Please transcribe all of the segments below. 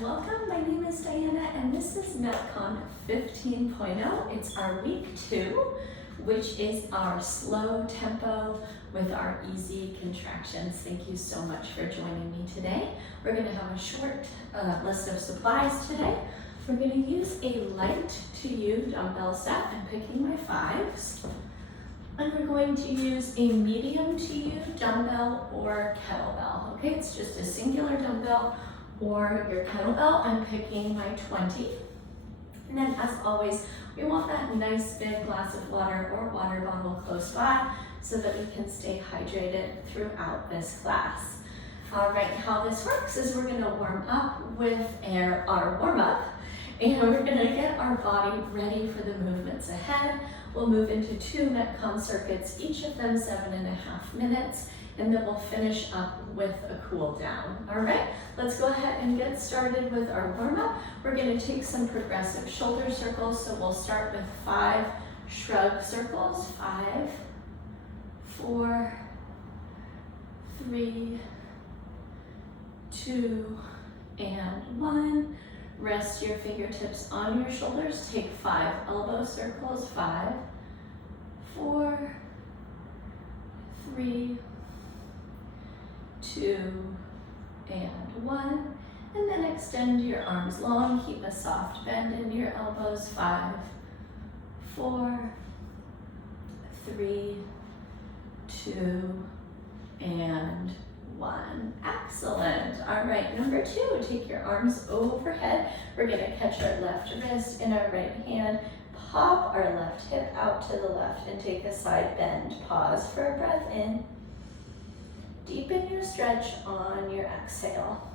welcome. My name is Diana and this is MetCon 15.0. It's our week 2, which is our slow tempo with our easy contractions. Thank you so much for joining me today. We're going to have a short list of supplies today. We're going to use a light to you dumbbell set. I'm picking my 5s. And we're going to use a medium to you dumbbell or kettlebell. Okay, it's just a singular dumbbell or your kettlebell. I'm picking my 20. And then as always, we want that nice big glass of water or water bottle close by so that we can stay hydrated throughout this class. All right, how this works is we're gonna warm up with our warm up, and we're gonna get our body ready for the movements ahead. We'll move into 2 MetCon circuits, each of them 7.5 minutes, and then we'll finish up with a cool down. All right, let's go ahead and get started with our warm up. We're gonna take some progressive shoulder circles. So we'll start with 5 shrug circles. 5, 4, 3, 2, and 1. Rest your fingertips on your shoulders. Take 5 elbow circles. 5, 4, 3, 2, and 1. And then extend your arms long. Keep a soft bend in your elbows. 5, 4, 3, 2, and 1. Excellent. All right, number 2, take your arms overhead. We're gonna catch our left wrist in our right hand, pop our left hip out to the left and take a side bend. Pause for a breath in. Deepen your stretch on your exhale.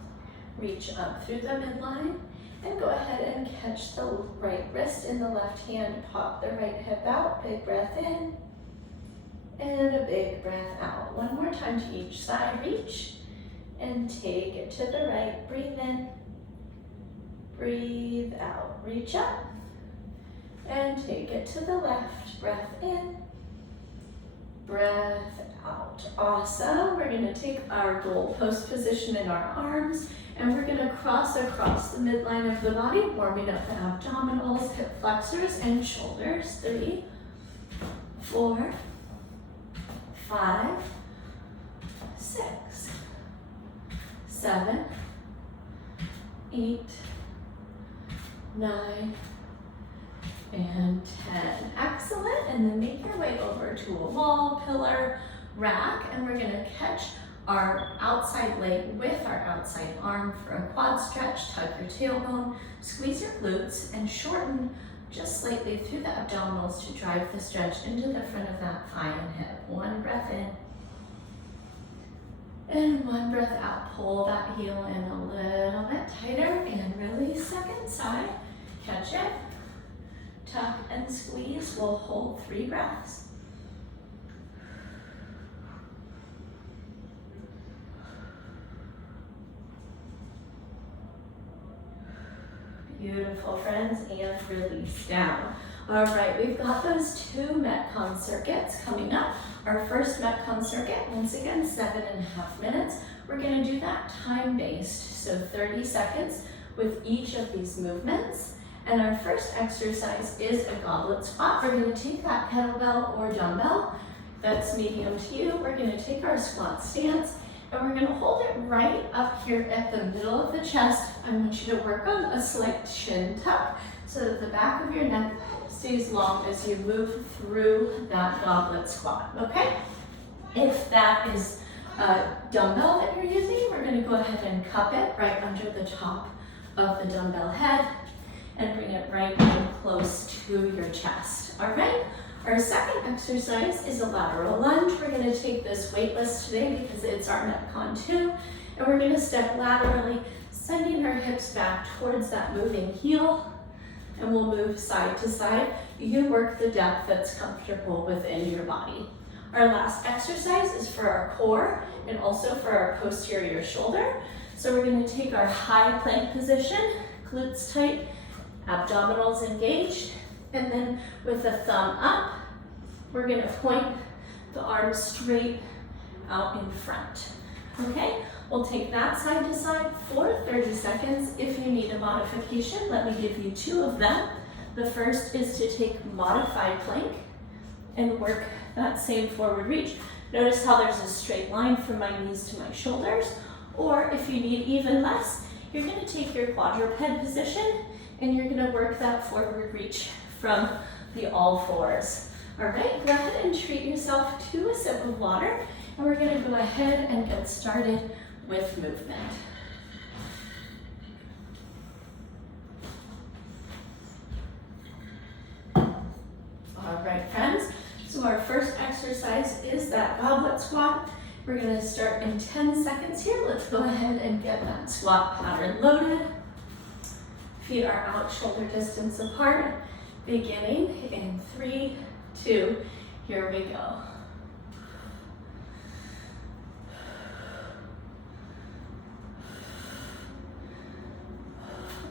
Reach up through the midline and go ahead and catch the right wrist in the left hand. Pop the right hip out. Big breath in and a big breath out. One more time to each side. Reach and take it to the right. Breathe in. Breathe out. Reach up and take it to the left. Breath in. Breath out. Awesome. We're going to take our goalpost position in our arms and we're going to cross across the midline of the body, warming up the abdominals, hip flexors, and shoulders. 3, 4, 5, 6, 7, 8, 9, and 10. Excellent. And then make your way over to a wall, pillar, rack, and we're going to catch our outside leg with our outside arm for a quad stretch. Tuck your tailbone, squeeze your glutes, and shorten just slightly through the abdominals to drive the stretch into the front of that thigh and hip. 1 breath in and 1 breath out. Pull that heel in a little bit tighter and release. Second side. Catch it. Tuck and squeeze. We'll hold 3 breaths. Beautiful, friends, and release down. All right, we've got those 2 MetCon circuits coming up. Our first MetCon circuit, once again, 7.5 minutes. We're gonna do that time-based, so 30 seconds with each of these movements. And our first exercise is a goblet squat. We're gonna take that kettlebell or dumbbell that's medium to you. We're gonna take our squat stance and we're gonna hold it right up here at the middle of the chest. I want you to work on a slight chin tuck so that the back of your neck stays long as you move through that goblet squat, okay? If that is a dumbbell that you're using, we're gonna go ahead and cup it right under the top of the dumbbell head and bring it right in close to your chest, all right? Our second exercise is a lateral lunge. We're gonna take this weightless today because it's our MetCon 2, and we're gonna step laterally, sending our hips back towards that moving heel, and we'll move side to side. You work the depth that's comfortable within your body. Our last exercise is for our core and also for our posterior shoulder. So we're gonna take our high plank position, glutes tight, abdominals engaged, and then with the thumb up, we're gonna point the arms straight out in front. Okay, We'll take that side to side for 30 seconds. If you need a modification, let me give you 2 of them. The first is to take modified plank and work that same forward reach. Notice how there's a straight line from my knees to my shoulders. Or if you need even less, you're gonna take your quadruped position and you're gonna work that forward reach from the all fours. All right, go ahead and treat yourself to a sip of water, and we're gonna go ahead and get started with movement. All right, friends, so our first exercise is that goblet squat. We're gonna start in 10 seconds here. Let's go ahead and get that squat pattern loaded. Feet are out shoulder distance apart, beginning in 3, 2, here we go.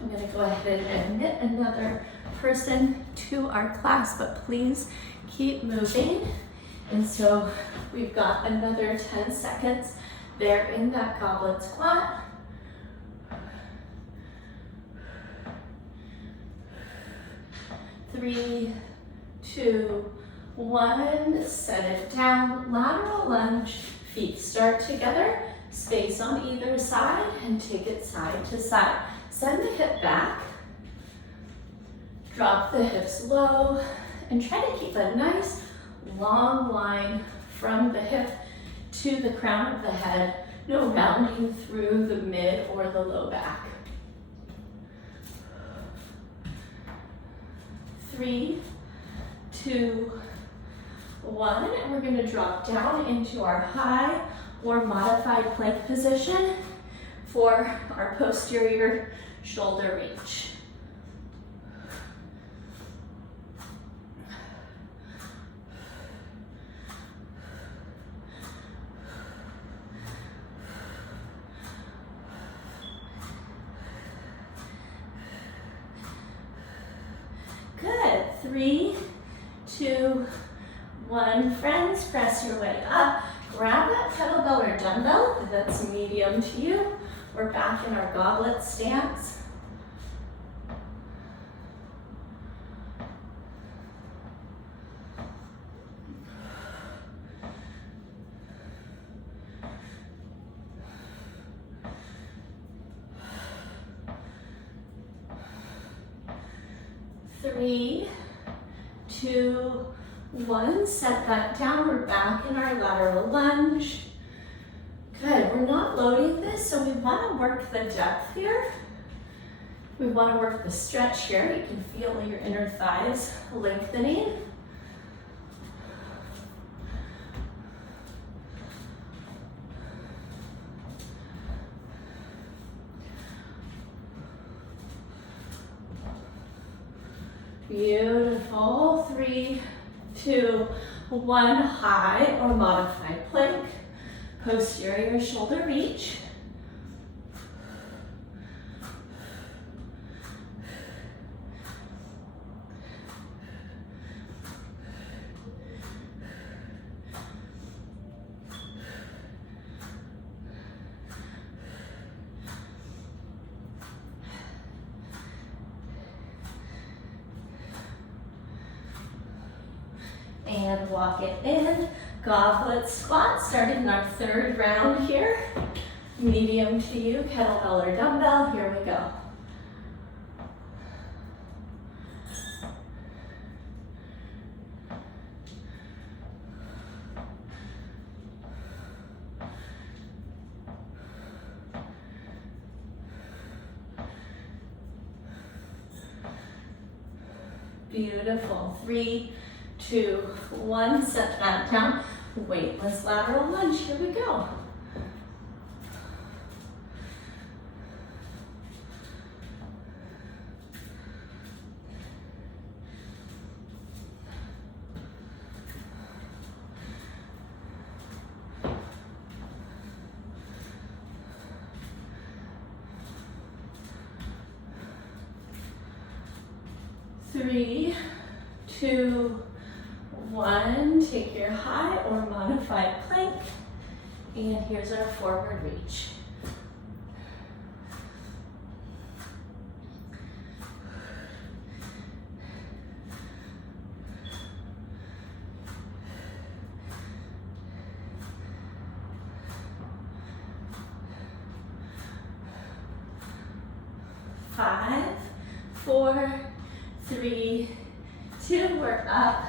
I'm gonna go ahead and admit another person to our class, but please keep moving. And so we've got another 10 seconds there in that goblet squat. Three, 2, 1, set it down, lateral lunge, feet start together, space on either side, and take it side to side. Send the hip back, drop the hips low, and try to keep a nice long line from the hip to the crown of the head, no rounding through the mid or the low back. 3, 2, 1, and we're gonna drop down into our high or modified plank position for our posterior shoulder reach. Good, 3, 2, 1. Friends, press your way up. Grab that kettlebell or dumbbell if that's medium to you. We're back in our goblet stance. Three, 2, 1, set that down. We're back in our lateral lunge. Good, we're not loading this, so we want to work the depth here. We want to work the stretch here. You can feel your inner thighs lengthening. Beautiful. 3, 2, 1, high or modified plank. Posterior shoulder reach. And walk it in. Goblet squat, starting our 3rd round here. Medium to you, kettlebell or dumbbell, here we go. Beautiful. 3, 2, 1, set that down. Weightless lateral lunge, here we go. Three, 2, 1, take your high or modified plank, and here's our forward reach. 5, 4, 3, 2, we're up,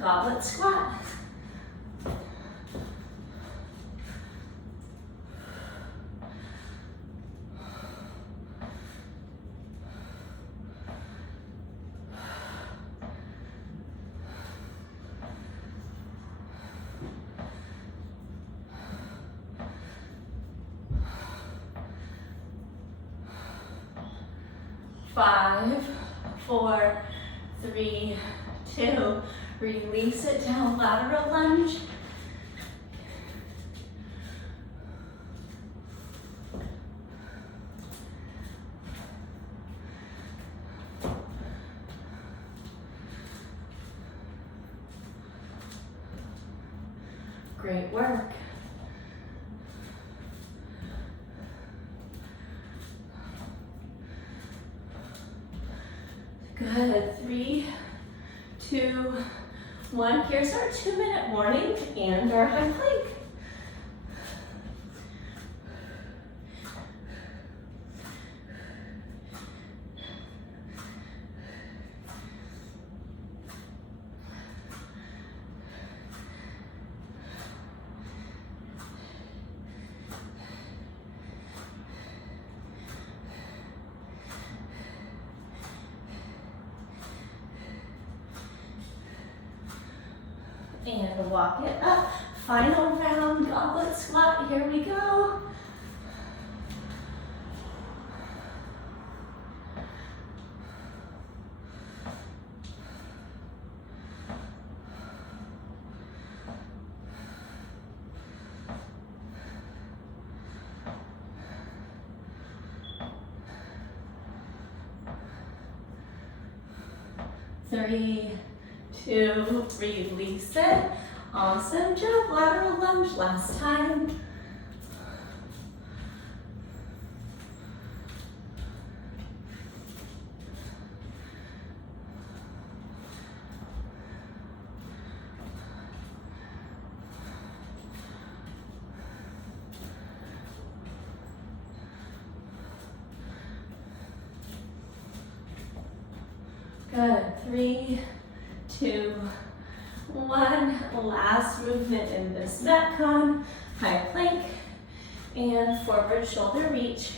goblet squat. Five, 4, 3, 2, release it down, lateral lunge. Great work. Good, 3, 2, 1. Here's our 2-minute warning and our high plank. And walk it up. Final round, goblet squat. Here we go. Three, 2, release it. Awesome job, lateral lunge last time. Good, 3, 2, 1, last movement in this MetCon, high plank, and forward shoulder reach.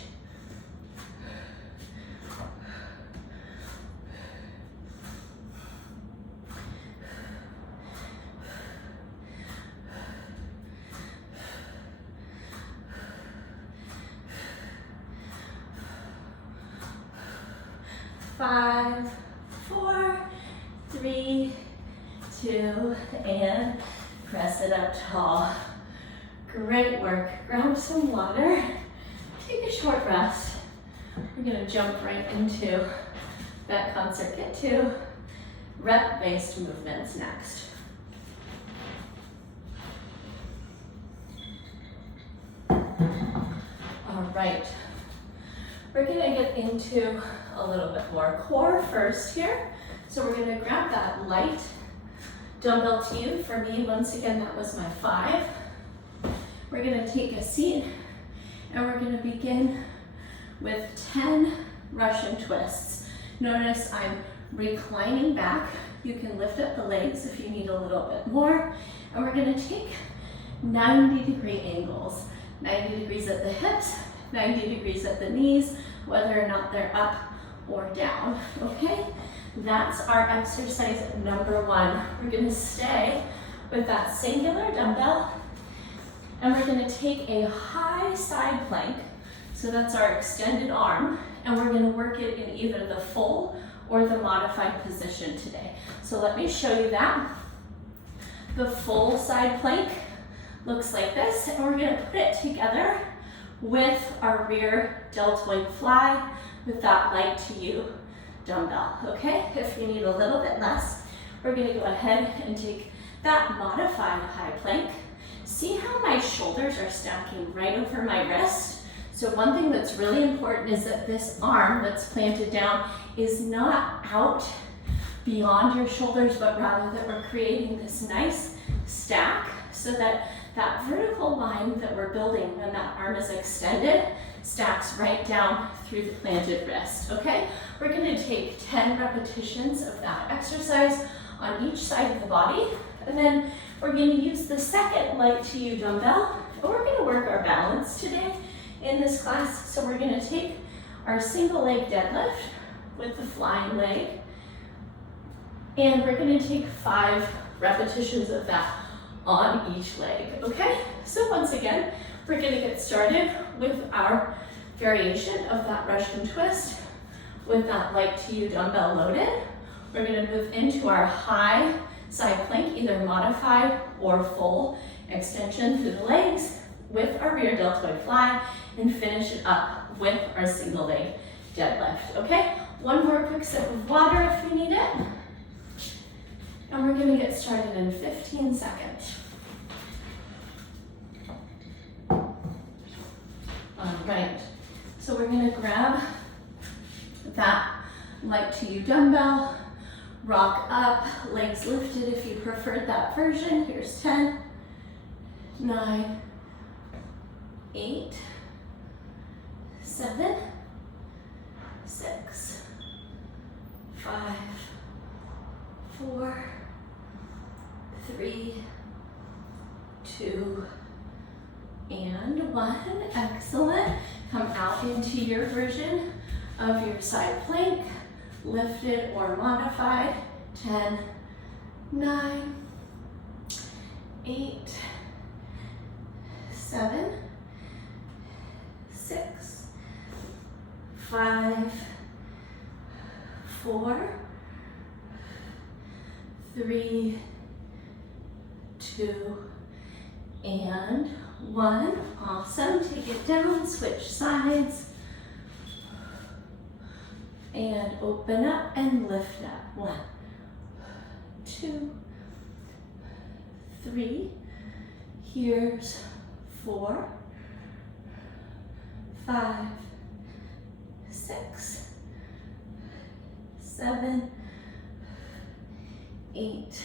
Five, 4, 3, 2, and press it up tall. Great work. Grab some water. Take a short rest. We're going to jump right into MetCon Circuit 2. Rep-based movements next. All right. We're going to get into a little bit more core first here. So we're going to grab that light dumbbell to you. For me, once again, that was my 5. We're going to take a seat and we're going to begin with 10 Russian twists. Notice I'm reclining back. You can lift up the legs if you need a little bit more. And we're going to take 90-degree angles. 90 degrees at the hips, 90 degrees at the knees, whether or not they're up or down, okay? That's our exercise number 1. We're gonna stay with that singular dumbbell, and we're gonna take a high side plank, so that's our extended arm, and we're gonna work it in either the full or the modified position today. So let me show you that. The full side plank looks like this, and we're gonna put it together with our rear deltoid fly with that light to you dumbbell, okay? If you need a little bit less, we're gonna go ahead and take that modified high plank. See how my shoulders are stacking right over my wrist? So one thing that's really important is that this arm that's planted down is not out beyond your shoulders, but rather that we're creating this nice stack so that that vertical line that we're building when that arm is extended stacks right down through the planted wrist, okay? We're gonna take 10 repetitions of that exercise on each side of the body, and then we're gonna use the second light to you dumbbell, and we're gonna work our balance today in this class. So we're gonna take our single leg deadlift with the flying leg, and we're gonna take 5 repetitions of that on each leg, okay? So once again, we're gonna get started with our variation of that Russian twist with that light to you dumbbell loaded. We're gonna move into our high side plank, either modified or full extension through the legs with our rear deltoid fly, and finish it up with our single leg deadlift, okay? One more quick sip of water if you need it. And we're gonna get started in 15 seconds. All right, so we're gonna grab that light to you dumbbell, rock up, legs lifted if you preferred that version. Here's 10, 9, 8, 7, 6, 5, 4, 3, 2, and 1. Excellent. Come out into your version of your side plank, lifted or modified. 10, 9, 8, 7, 6, 5, 4, 3, 2, and 1. Awesome. Take it down, switch sides, and open up and lift up. 1, 2, 3. Here's 4, 5, 6, 7, 8,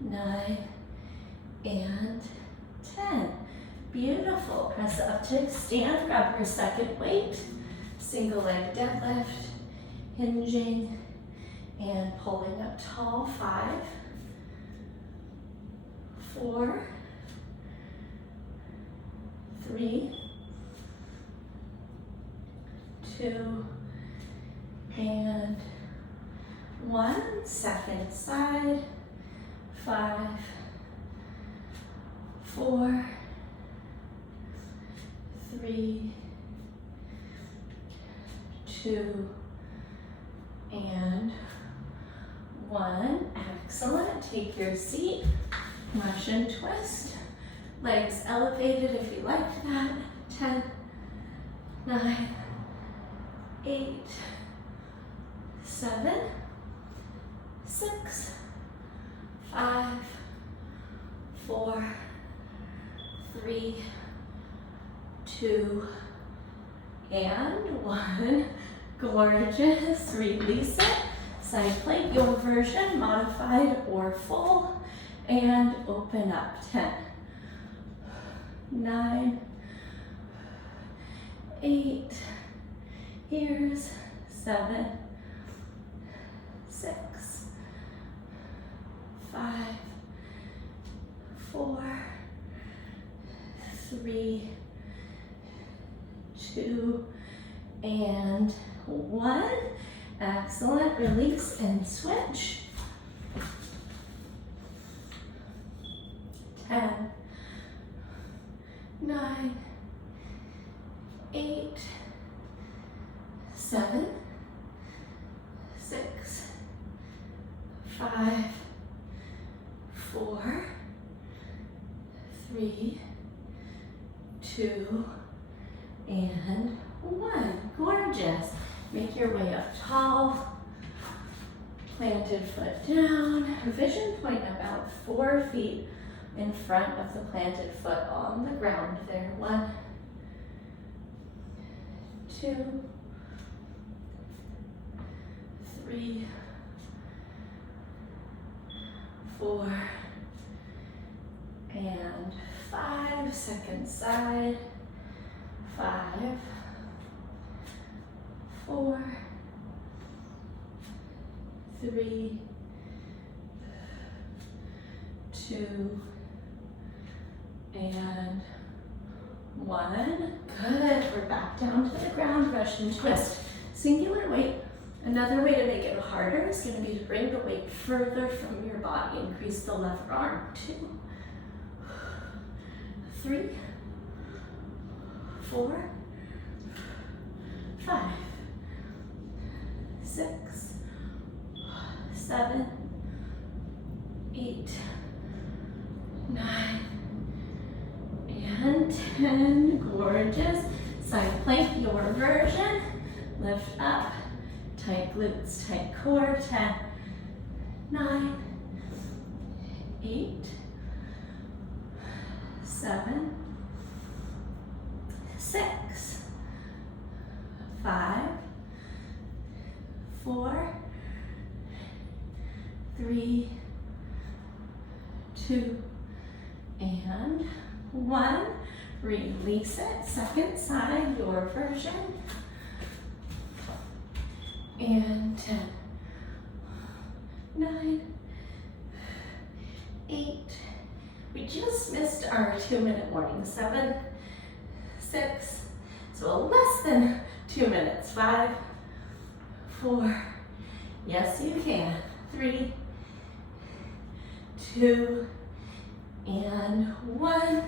9, and 10. Beautiful. Press up to stand, grab your second weight, single leg deadlift, hinging and pulling up tall. 5, 4, 3, 2, and 1. Second side. 5, 4, 3, 2, and 1. Excellent. Take your seat. Russian twist. Legs elevated if you like that. 10, 9, 8, 7, 6, 5, 4, 3, 2, and 1. Gorgeous. Release it. Side plank, your version, modified or full, and open up. 10, 9, 8, here's 7, 6, 5, 4, 3, 2, and 1. Excellent. Release and switch. 10, 9, 8, 7, 6, 5, 4, 3, 2, and 1. Gorgeous. Make your way up tall. Planted foot down. Vision point about 4 feet in front of the planted foot on the ground there. 1, 2, 3, 4, and 5, second side, 5, 4, 3, 2, and 1. Good. We're back down to the ground, Russian twist, singular weight. Another way to make it harder is going to be to bring the weight further from your body. Increase the left arm. 2, 3, 4, 5, 6, 7, 8, 9, and 10. Gorgeous. Side plank, your version. Lift up. Tight glutes, tight core. 10, 9, 8, 7, 6, 5, 4, 3, 2, and 1. Release it. Second side, your version. And 10, 9, 8. We just missed our 2-minute warning. 7, 6. So less than 2 minutes. 5, 4. Yes, you can. 3, 2, and 1.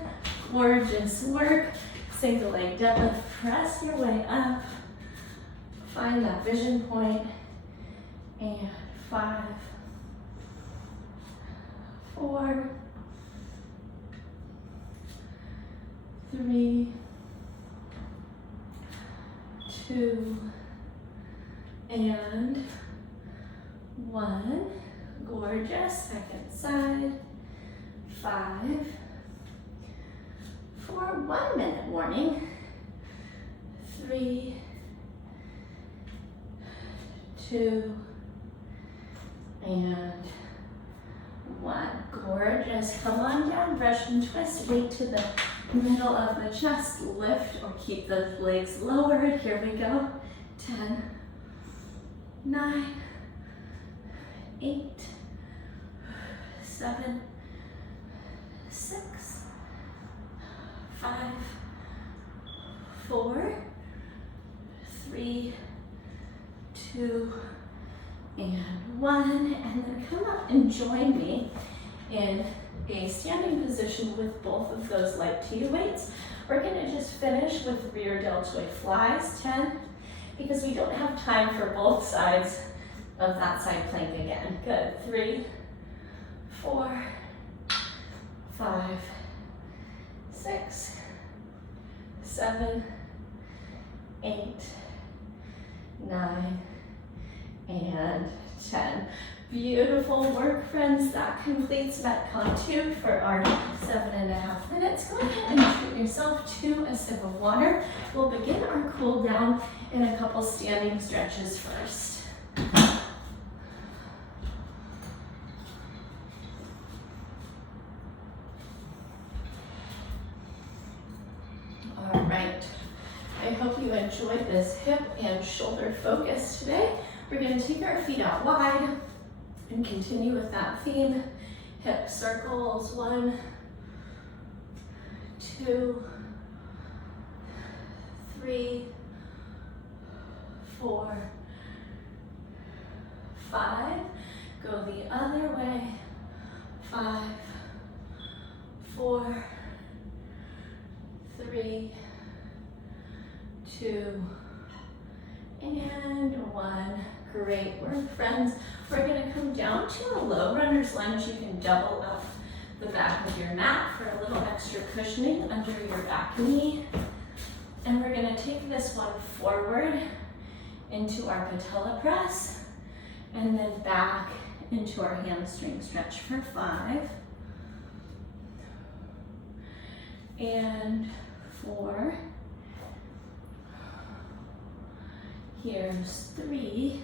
Gorgeous work. Single leg deadlift. Press your way up. Find that vision point. And 5, 4, 3, 2, and 1. Gorgeous. Second side. 5, 4, 1 minute warning. 3, 2, and 1. Gorgeous. Come on down, Russian twist. Weight to the middle of the chest. Lift or keep the legs lowered. Here we go. 10, 9, 8, 7, 6, 5, 4, 3, 2, and 1. And then come up and join me in a standing position with both of those light to you weights. We're going to just finish with rear deltoid flies. 10, because we don't have time for both sides of that side plank again. Good. 3, 4, 5, 6, 7, 8, 9, and 10. Beautiful work, friends. That completes MetCon 2 for our 7.5 minutes. Go ahead and treat yourself to a sip of water. We'll begin our cool down in a couple standing stretches first. All right. I hope you enjoyed this hip and shoulder focus today. We're going to take our feet out wide and continue with that theme. Hip circles. 1, 2, 3, 4, 5. Go the other way. 5, 4, 3, 2, and 1. Great work, friends. We're going to come down to a low runner's lunge. You can double up the back of your mat for a little extra cushioning under your back knee. And we're going to take this one forward into our patella press and then back into our hamstring stretch for 5 and 4. Here's 3,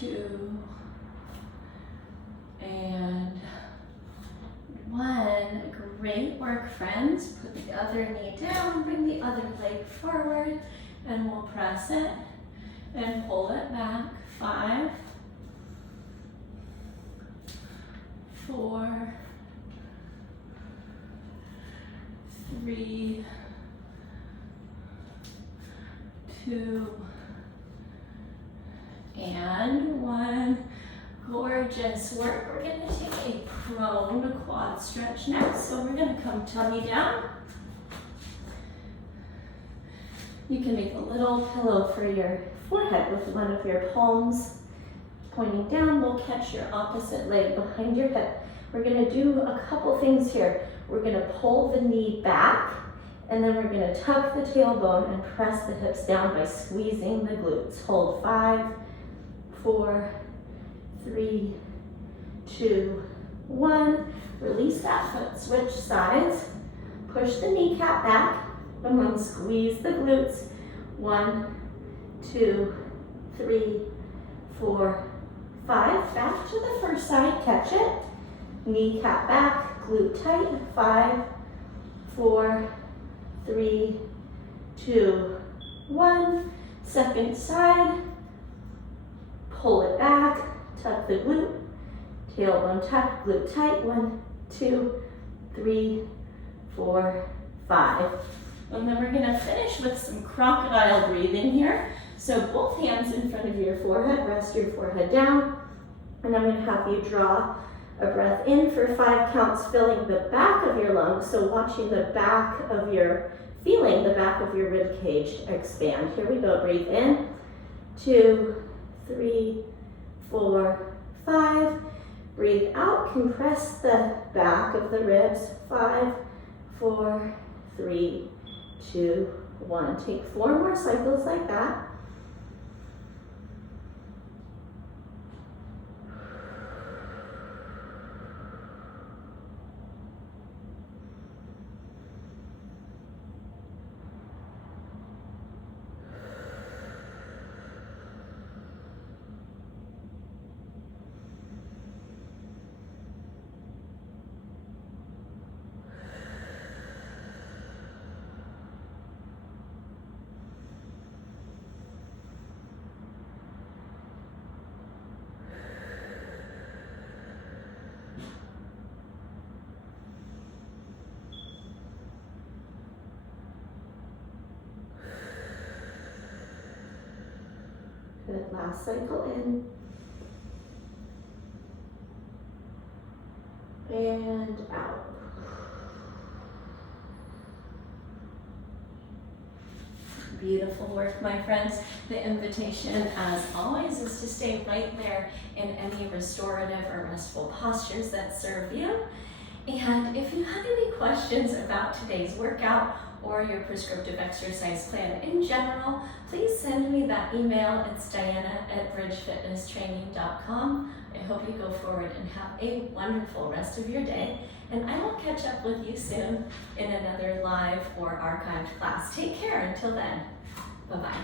2, and friends. Put the other knee down, bring the other leg forward, and we'll press it and pull it back. 5, 4, 3, 2, and 1. Gorgeous work. We're going to take a prone quad stretch next. So we're going to come tummy down. You can make a little pillow for your forehead with one of your palms pointing down. We'll catch your opposite leg behind your hip. We're going to do a couple things here. We're going to pull the knee back, and then we're going to tuck the tailbone and press the hips down by squeezing the glutes. Hold 5, 4, 3, 2, 1. Release that foot, switch sides. Push the kneecap back, and then squeeze the glutes. 1, 2, 3, 4, 5. Back to the first side, catch it. Kneecap back, glute tight. 5, 4, 3, 2, 1. Second side. Pull it back, tuck the glute, tailbone tuck, glute tight. 1, 2, 3, 4, 5. And then we're gonna finish with some crocodile breathing here. So both hands in front of your forehead, rest your forehead down. And I'm gonna have you draw a breath in for 5 counts, filling the back of your lungs. So watching the back of feeling the back of your rib cage expand. Here we go, breathe in. 2, 3, 4, 5. Breathe out, compress the back of the ribs. 5, 4, 3, 2, 1. Take 4 more cycles like that. Good, last cycle in. And out. Beautiful work, my friends. The invitation, as always, is to stay right there in any restorative or restful postures that serve you. And if you have any questions about today's workout or your prescriptive exercise plan in general, please send me that email. It's diana@bridgefitnesstraining.com. I hope you go forward and have a wonderful rest of your day. And I will catch up with you soon in another live or archived class. Take care until then. Bye-bye.